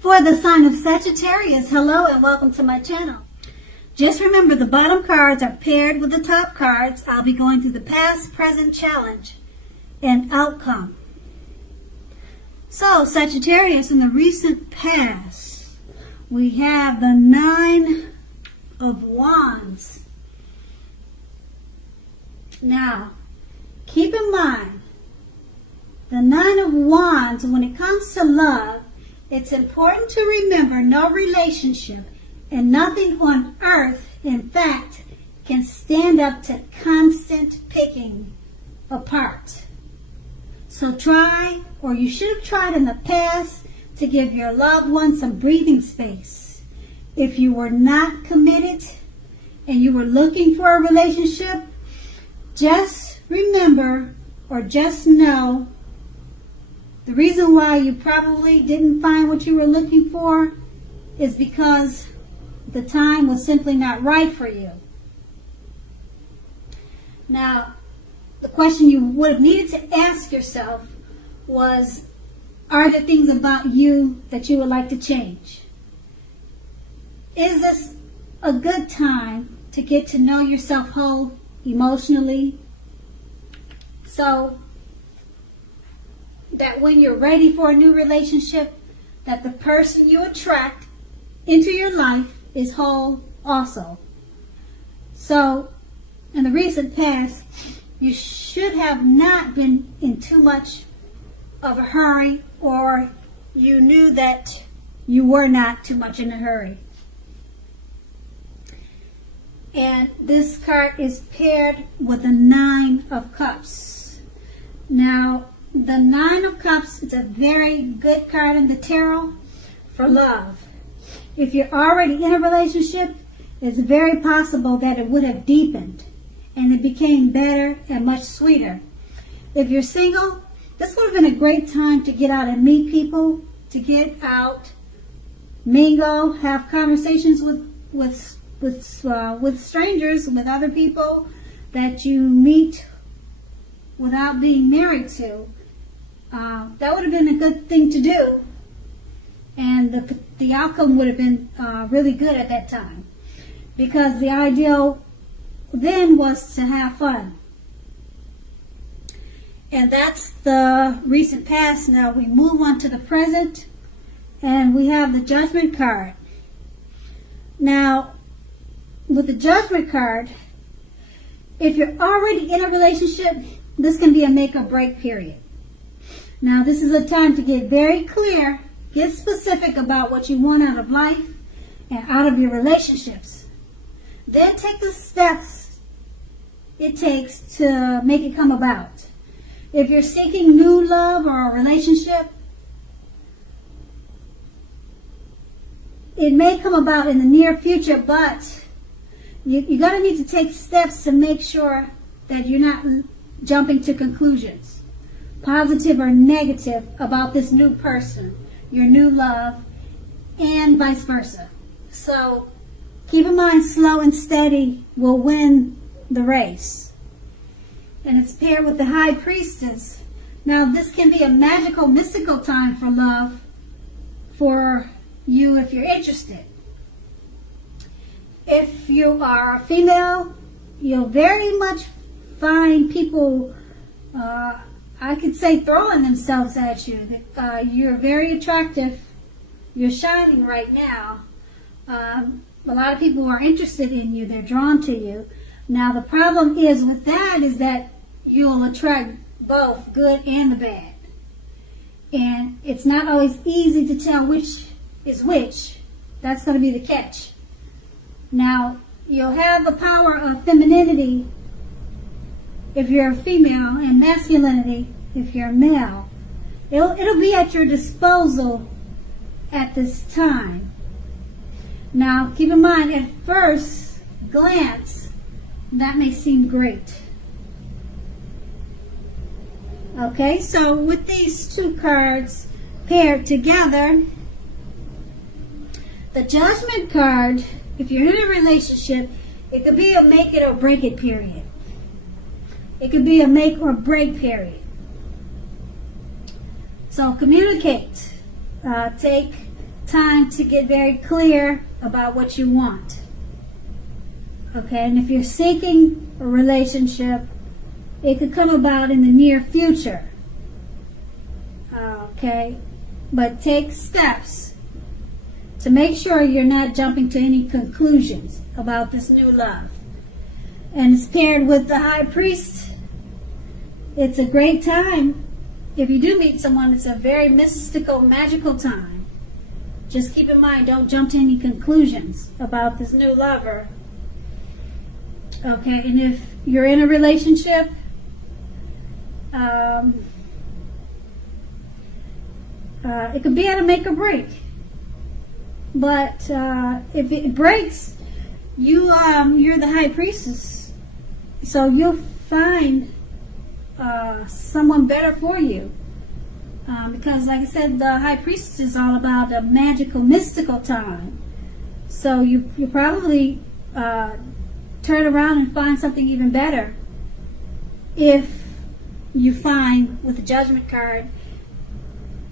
For the sign of Sagittarius, hello and welcome to my channel. Just remember the bottom cards are paired with the top cards. I'll be going through the past, present, challenge, and outcome. So, Sagittarius, in the recent past, we have the Nine of Wands. Now, keep in mind, the Nine of Wands, when it comes to love, it's important to remember no relationship and nothing on earth, in fact, can stand up to constant picking apart. So try, or you should have tried in the past, to give your loved one some breathing space. If you were not committed and you were looking for a relationship, just remember or just know the reason why you probably didn't find what you were looking for is because the time was simply not right for you. Now, the question you would have needed to ask yourself was, are there things about you that you would like to change? Is this a good time to get to know yourself whole emotionally, so that when you're ready for a new relationship, that the person you attract into your life is whole also? So, in the recent past, you should have not been in too much of a hurry, or you knew that you were not too much in a hurry. And this card is paired with the Nine of Cups. Now, the Nine of Cups is a very good card in the tarot for love. If you're already in a relationship, it's very possible that it would have deepened and it became better and much sweeter. If you're single, this would have been a great time to get out and meet people, to get out, mingle, have conversations with strangers, with other people that you meet without being married to. That would have been a good thing to do, and the outcome would have been really good at that time, because the ideal then was to have fun. And that's the recent past. Now we move on to the present, and we have the Judgment card. Now, with the Judgment card, if you're already in a relationship, this can be a make or break period. Now, this is a time to get very clear, get specific about what you want out of life and out of your relationships. Then take the steps it takes to make it come about. If you're seeking new love or a relationship, it may come about in the near future, but you're going to need to take steps to make sure that you're not jumping to conclusions, positive or negative, about this new person, your new love, and vice versa. So keep in mind, slow and steady will win the race. And it's paired with the High Priestess. Now, this can be a magical, mystical time for love for you if you're interested. If you are a female, you'll very much find people, I could say, throwing themselves at you. You're very attractive. You're shining right now. A lot of people are interested in you. They're drawn to you. Now, the problem is with that is that you'll attract both good and the bad. And it's not always easy to tell which is which. That's going to be the catch. Now, you'll have the power of femininity if you're a female, and masculinity if you're a male. It'll be at your disposal at this time. Now, keep in mind, at first glance, that may seem great. Okay, so with these two cards paired together, the Judgment card, if you're in a relationship, it could be a make it or break it period. It could be a make or break period. So communicate. Take time to get very clear about what you want. Okay, and if you're seeking a relationship, it could come about in the near future. Okay, but take steps to make sure you're not jumping to any conclusions about this new love. And it's paired with the High Priest. It's a great time. If you do meet someone, it's a very mystical, magical time. Just keep in mind, don't jump to any conclusions about this new lover. Okay, and if you're in a relationship, it could be at a make or break. But if it breaks, you're the High Priestess, so you'll find someone better for you. Because, like I said, the High Priestess is all about a magical, mystical time. So you probably turn around and find something even better if you find, with the Judgment card,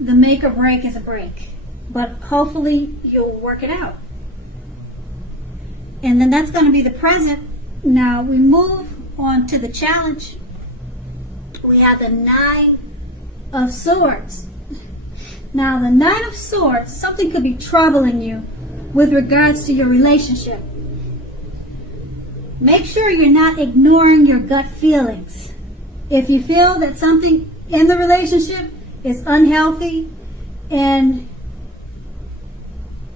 the make or break is a break. But hopefully you'll work it out. And then that's going to be the present. Now we move on to the challenge. We have the Nine of Swords. Now the Nine of Swords, something could be troubling you with regards to your relationship. Make sure you're not ignoring your gut feelings. If you feel that something in the relationship is unhealthy, and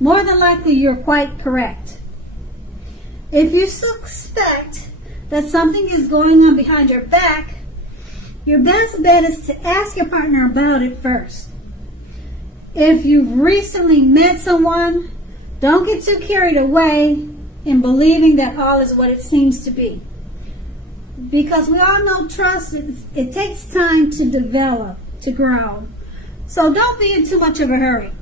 more than likely you're quite correct. If you suspect that something is going on behind your back, your best bet is to ask your partner about it first. If you've recently met someone, don't get too carried away in believing that all is what it seems to be. Because we all know trust, it takes time to develop, to grow. So don't be in too much of a hurry.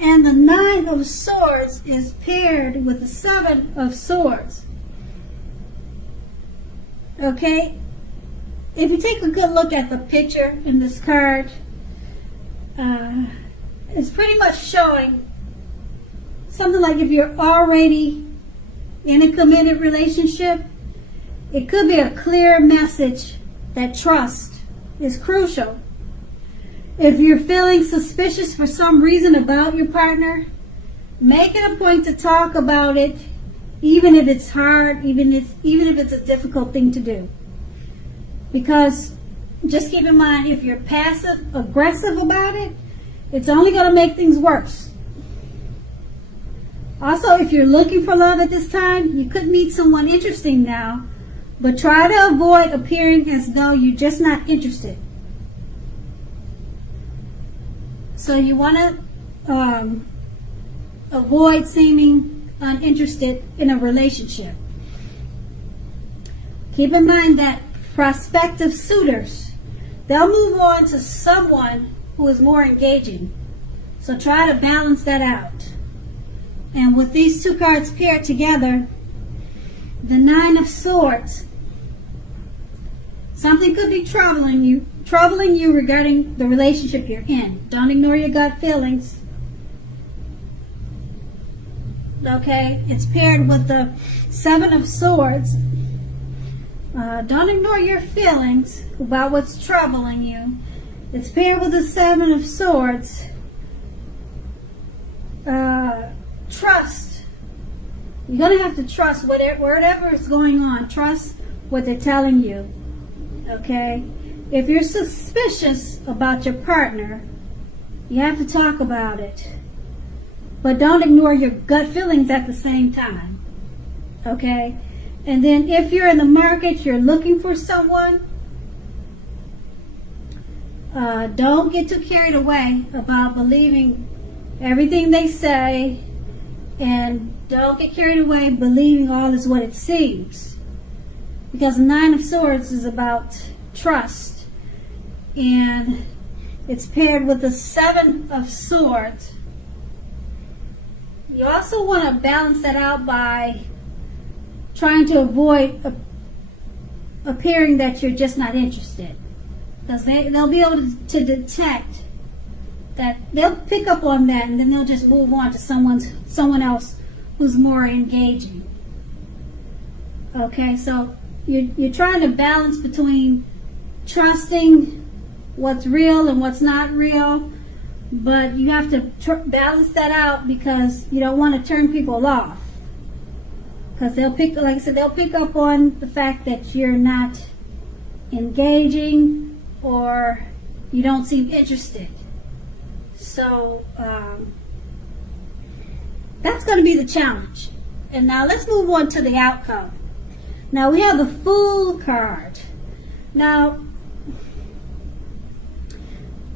And the Nine of Swords is paired with the Seven of Swords. Okay? If you take a good look at the picture in this card, it's pretty much showing something like if you're already in a committed relationship, it could be a clear message that trust is crucial. If you're feeling suspicious for some reason about your partner, make it a point to talk about it, even if it's hard, even if it's a difficult thing to do. Because just keep in mind, if you're passive aggressive about it, it's only going to make things worse. Also, if you're looking for love at this time, you could meet someone interesting now, but try to avoid appearing as though you're just not interested. So you want to avoid seeming uninterested in a relationship. Keep in mind that prospective suitors, they'll move on to someone who is more engaging. So try to balance that out. And with these two cards paired together, the Nine of Swords, something could be troubling you regarding the relationship you're in. Don't ignore your gut feelings. Okay, it's paired with the Seven of Swords. Don't ignore your feelings about what's troubling you. It's paired with the Seven of Swords. Trust. You're going to have to trust whatever is going on. Trust what they're telling you. Okay? If you're suspicious about your partner, you have to talk about it. But don't ignore your gut feelings at the same time. Okay? And then if you're in the market, you're looking for someone, don't get too carried away about believing everything they say, and don't get carried away believing all is what it seems. Because the Nine of Swords is about trust, and it's paired with the Seven of Swords. You also want to balance that out by trying to avoid appearing that you're just not interested, because they'll be able to detect that they'll pick up on that, and then they'll just move on to someone else who's more engaging. Okay, so you're trying to balance between trusting what's real and what's not real, but you have to balance that out because you don't want to turn people off. Because they'll pick, like I said, they'll pick up on the fact that you're not engaging or you don't seem interested. So that's going to be the challenge. And now let's move on to the outcome. Now we have the Fool card. Now,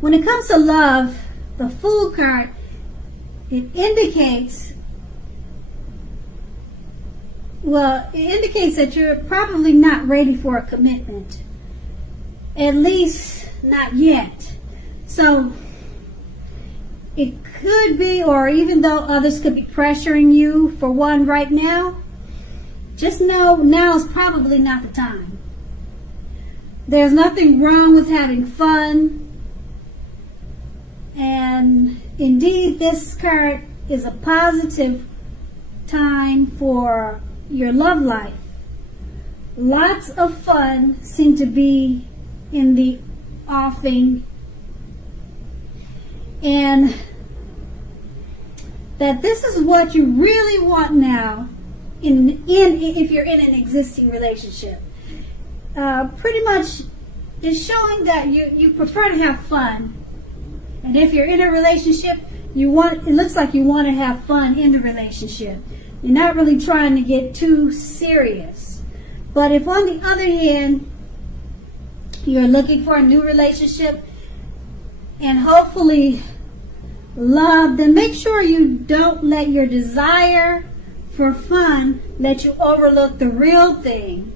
when it comes to love, the Fool card, it indicates that you're probably not ready for a commitment. At least not yet. So it could be, or even though others could be pressuring you for one right now, just know now is probably not the time. There's nothing wrong with having fun. And indeed, this card is a positive time for your love life. Lots of fun seem to be in the offing, and that this is what you really want now if you're in an existing relationship. Pretty much it's showing that you prefer to have fun. And if you're in a relationship, it looks like you want to have fun in the relationship. You're not really trying to get too serious. But if on the other hand, you're looking for a new relationship and hopefully love, then make sure you don't let your desire for fun let you overlook the real thing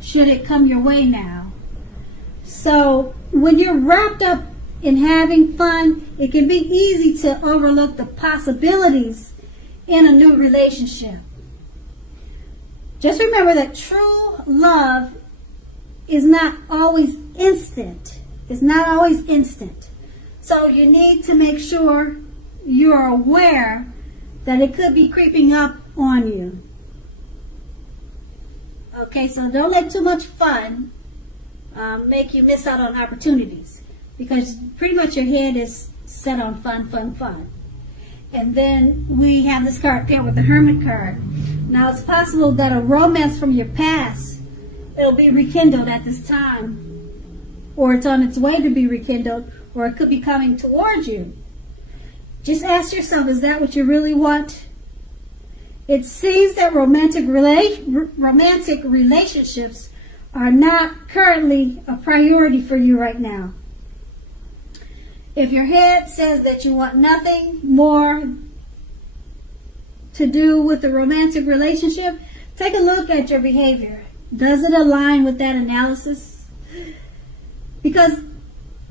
should it come your way now. So when you're wrapped up in having fun, it can be easy to overlook the possibilities in a new relationship. Just remember that true love is not always instant. It's not always instant. So you need to make sure you're aware that it could be creeping up on you. Okay, so don't let too much fun make you miss out on opportunities, because pretty much your head is set on fun, fun, fun. And then we have this card paired with the Hermit card. Now it's possible that a romance from your past, it'll be rekindled at this time, or it's on its way to be rekindled, or it could be coming towards you. Just ask yourself, is that what you really want? It seems that romantic relationships are not currently a priority for you right now. If your head says that you want nothing more to do with the romantic relationship, take a look at your behavior. Does it align with that analysis? Because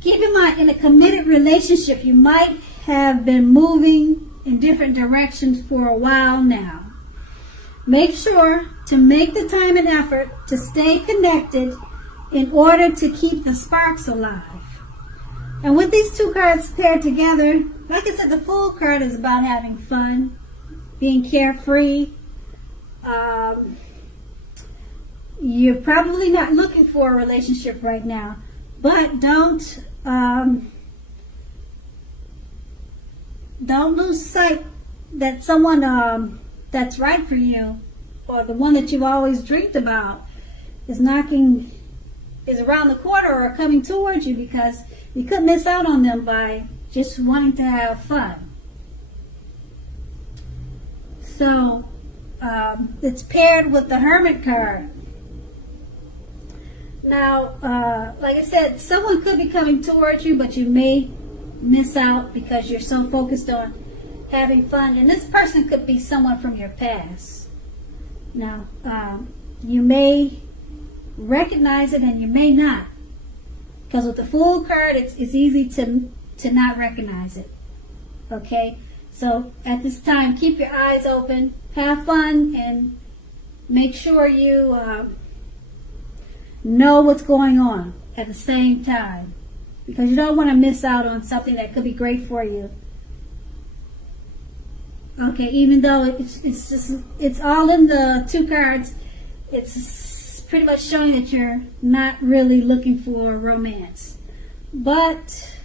keep in mind, in a committed relationship, you might have been moving in different directions for a while now. Make sure to make the time and effort to stay connected in order to keep the sparks alive. And with these two cards paired together, like I said, the Fool card is about having fun, being carefree. You're probably not looking for a relationship right now, but don't lose sight that someone that's right for you, or the one that you've always dreamed about, is around the corner or coming towards you, because you could miss out on them by just wanting to have fun. So it's paired with the Hermit card. Now, like I said, someone could be coming towards you, but you may miss out because you're so focused on having fun. And this person could be someone from your past. Now, you may recognize it and you may not. Because with the Fool card, it's easy to not recognize it. Okay? So at this time, keep your eyes open, have fun, and make sure you know what's going on at the same time. because you don't want to miss out on something that could be great for you. Okay, even though it's all in the two cards, it's pretty much showing that you're not really looking for romance. But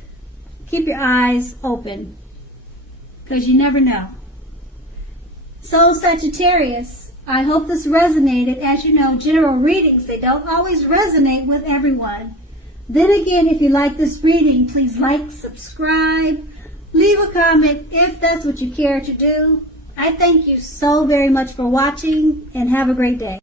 keep your eyes open, because you never know. So Sagittarius, I hope this resonated. As you know, general readings, they don't always resonate with everyone. Then again, if you like this reading, please like, subscribe, leave a comment if that's what you care to do. I thank you so very much for watching, and have a great day.